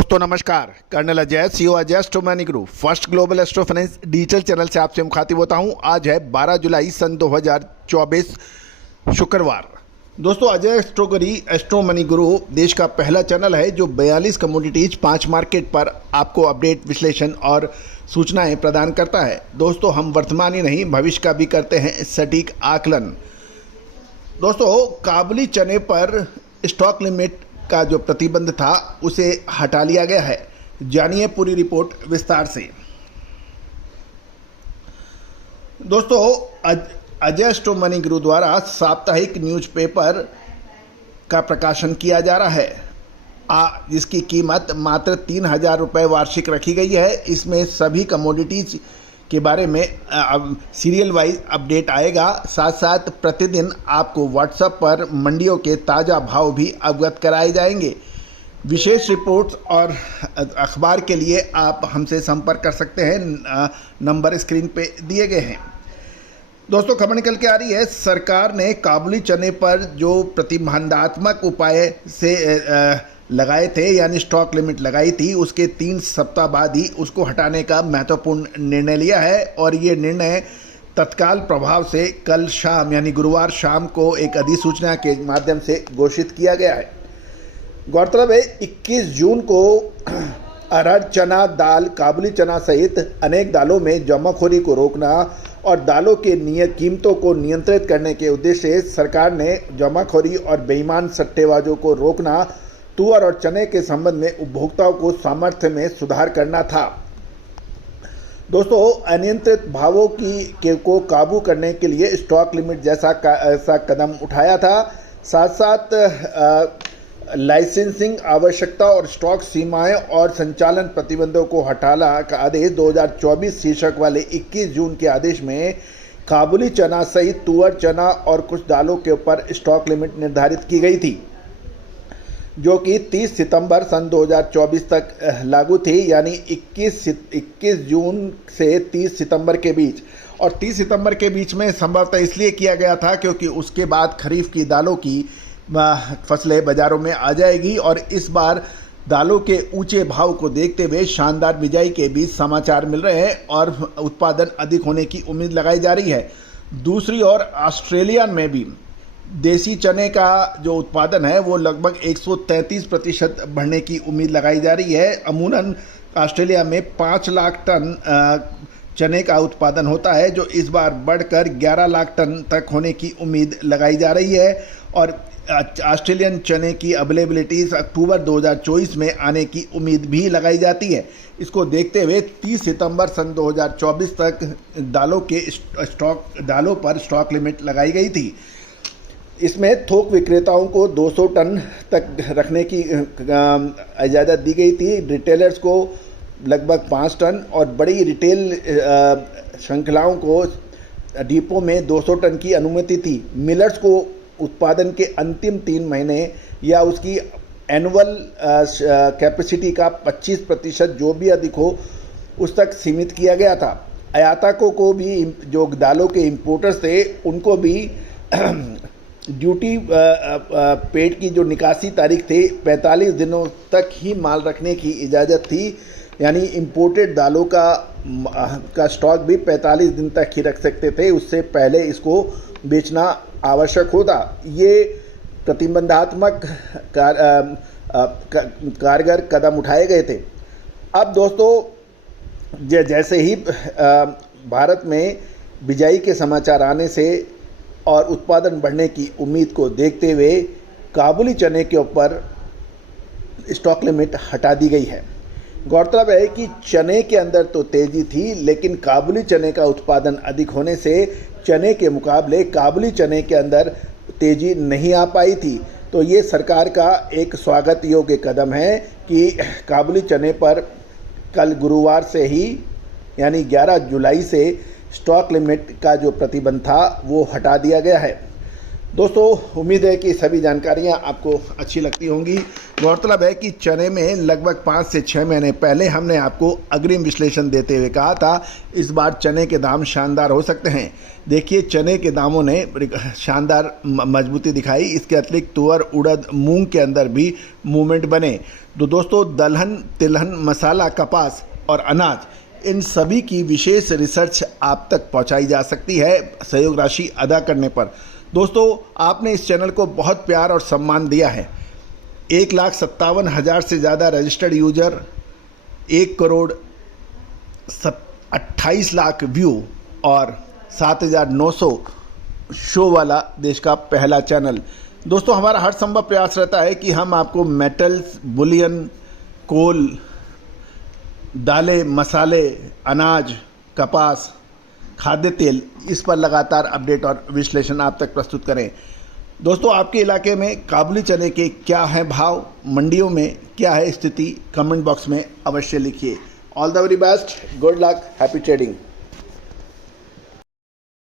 दोस्तों नमस्कार। Colonel Ajay, CEO Ajay astro money group first global astro finance digital channel से आपसे मुखातिब होता हूं। आज है 12 जुलाई सन 2024 शुक्रवार। दोस्तों अजय एस्ट्रो मनी ग्रुप देश का पहला चैनल है जो 42 कमोडिटीज 5 मार्केट पर आपको अपडेट, विश्लेषण और सूचनाएं प्रदान करता है। दोस्तों हम वर्तमान ही नहीं भविष्य का भी करते हैं सटीक आकलन। दोस्तों काबुली चने पर स्टॉक लिमिट का जो प्रतिबंध था उसे हटा लिया गया है। जानिए पूरी रिपोर्ट विस्तार से। दोस्तों अजय एस्ट्रो मनी ग्रुप द्वारा साप्ताहिक न्यूज़पेपर का प्रकाशन किया जा रहा है जिसकी कीमत मात्र 3,000 रुपये वार्षिक रखी गई है। इसमें सभी कमोडिटीज के बारे में सीरियल वाइज अपडेट आएगा। साथ साथ प्रतिदिन आपको व्हाट्सएप पर मंडियों के ताज़ा भाव भी अवगत कराए जाएंगे। विशेष रिपोर्ट्स और अखबार के लिए आप हमसे संपर्क कर सकते हैं, नंबर स्क्रीन पे दिए गए हैं। दोस्तों खबर निकल के आ रही है, सरकार ने काबुली चने पर जो प्रतिबंधात्मक उपाय से लगाए थे यानी स्टॉक लिमिट लगाई थी, उसके 3 सप्ताह बाद ही उसको हटाने का महत्वपूर्ण निर्णय लिया है। और ये निर्णय तत्काल प्रभाव से कल शाम यानी गुरुवार शाम को एक अधिसूचना के माध्यम से घोषित किया गया है। गौरतलब है 21 जून को अरहर, चना, दाल, काबुली चना सहित अनेक दालों में जमाखोरी को रोकना और दालों के कीमतों को नियंत्रित करने के उद्देश्य से सरकार ने जमाखोरी और बेईमान सट्टेबाजों को रोकना, तुअर और चने के संबंध में उपभोक्ताओं को सामर्थ्य में सुधार करना था। दोस्तों अनियंत्रित भावों को काबू करने के लिए स्टॉक लिमिट ऐसा कदम उठाया था। साथ साथ लाइसेंसिंग आवश्यकता और स्टॉक सीमाएं और संचालन प्रतिबंधों को हटाना का आदेश 2024 शीर्षक वाले 21 जून के आदेश में काबुली चना सहित तुअर, चना और कुछ दालों के ऊपर स्टॉक लिमिट निर्धारित की गई थी जो कि 30 सितंबर सन 2024 तक लागू थी, यानी 21 जून से 30 सितंबर के बीच। और 30 सितंबर के बीच में संभवतः इसलिए किया गया था क्योंकि उसके बाद खरीफ की दालों की फसलें बाज़ारों में आ जाएगी और इस बार दालों के ऊंचे भाव को देखते हुए शानदार बिजाई के बीच समाचार मिल रहे हैं और उत्पादन अधिक होने की उम्मीद लगाई जा रही है। दूसरी ओर ऑस्ट्रेलिया में भी देसी चने का जो उत्पादन है वो लगभग 133% बढ़ने की उम्मीद लगाई जा रही है। अमूमन ऑस्ट्रेलिया में 5 लाख टन चने का उत्पादन होता है जो इस बार बढ़कर 11 लाख टन तक होने की उम्मीद लगाई जा रही है। और ऑस्ट्रेलियन चने की अवेलेबिलिटी अक्टूबर 2024 में आने की उम्मीद भी लगाई जाती है। इसको देखते हुए 30 सितंबर सन 2024 तक दालों पर स्टॉक लिमिट लगाई गई थी। इसमें थोक विक्रेताओं को 200 टन तक रखने की इजाज़त दी गई थी, रिटेलर्स को लगभग 5 टन और बड़ी रिटेल श्रृंखलाओं को डिपो में 200 टन की अनुमति थी। मिलर्स को उत्पादन के अंतिम 3 महीने या उसकी एनुअल कैपेसिटी का 25% जो भी अधिक हो उस तक सीमित किया गया था। आयातकों को भी, जो दालों के इंपोर्टर्स थे, उनको भी ड्यूटी पेड की जो निकासी तारीख थी 45 दिनों तक ही माल रखने की इजाज़त थी, यानी इंपोर्टेड दालों का स्टॉक भी 45 दिन तक ही रख सकते थे, उससे पहले इसको बेचना आवश्यक होता। ये प्रतिबंधात्मक कारगर कदम उठाए गए थे। अब दोस्तों जैसे ही भारत में बिजाई के समाचार आने से और उत्पादन बढ़ने की उम्मीद को देखते हुए काबुली चने के ऊपर स्टॉक लिमिट हटा दी गई है। गौरतलब है कि चने के अंदर तो तेज़ी थी, लेकिन काबुली चने का उत्पादन अधिक होने से चने के मुकाबले काबुली चने के अंदर तेज़ी नहीं आ पाई थी। तो ये सरकार का एक स्वागत योग्य कदम है कि काबुली चने पर कल गुरुवार से ही यानी 11 जुलाई से स्टॉक लिमिट का जो प्रतिबंध था वो हटा दिया गया है। दोस्तों उम्मीद है कि सभी जानकारियां आपको अच्छी लगती होंगी। गौरतलब है कि चने में लगभग 5 से 6 महीने पहले हमने आपको अग्रिम विश्लेषण देते हुए कहा था इस बार चने के दाम शानदार हो सकते हैं। देखिए चने के दामों ने शानदार मजबूती दिखाई। इसके अतिरिक्त तुअर, उड़द, मूंग के अंदर भी मूवमेंट बने। तो दोस्तों दलहन, तिलहन, मसाला, कपास और अनाज, इन सभी की विशेष रिसर्च आप तक पहुंचाई जा सकती है सहयोग राशि अदा करने पर। दोस्तों आपने इस चैनल को बहुत प्यार और सम्मान दिया है। 1,57,000 से ज़्यादा रजिस्टर्ड यूजर, 1,28 लाख व्यू और 7,900 शो वाला देश का पहला चैनल। दोस्तों हमारा हर संभव प्रयास रहता है कि हम आपको मेटल्स, बुलियन, कोल, दालें, मसाले, अनाज, कपास, खाद्य तेल, इस पर लगातार अपडेट और विश्लेषण आप तक प्रस्तुत करें। दोस्तों आपके इलाके में काबुली चने के क्या है भाव, मंडियों में क्या है स्थिति, कमेंट बॉक्स में अवश्य लिखिए। All the very best, good luck, happy trading.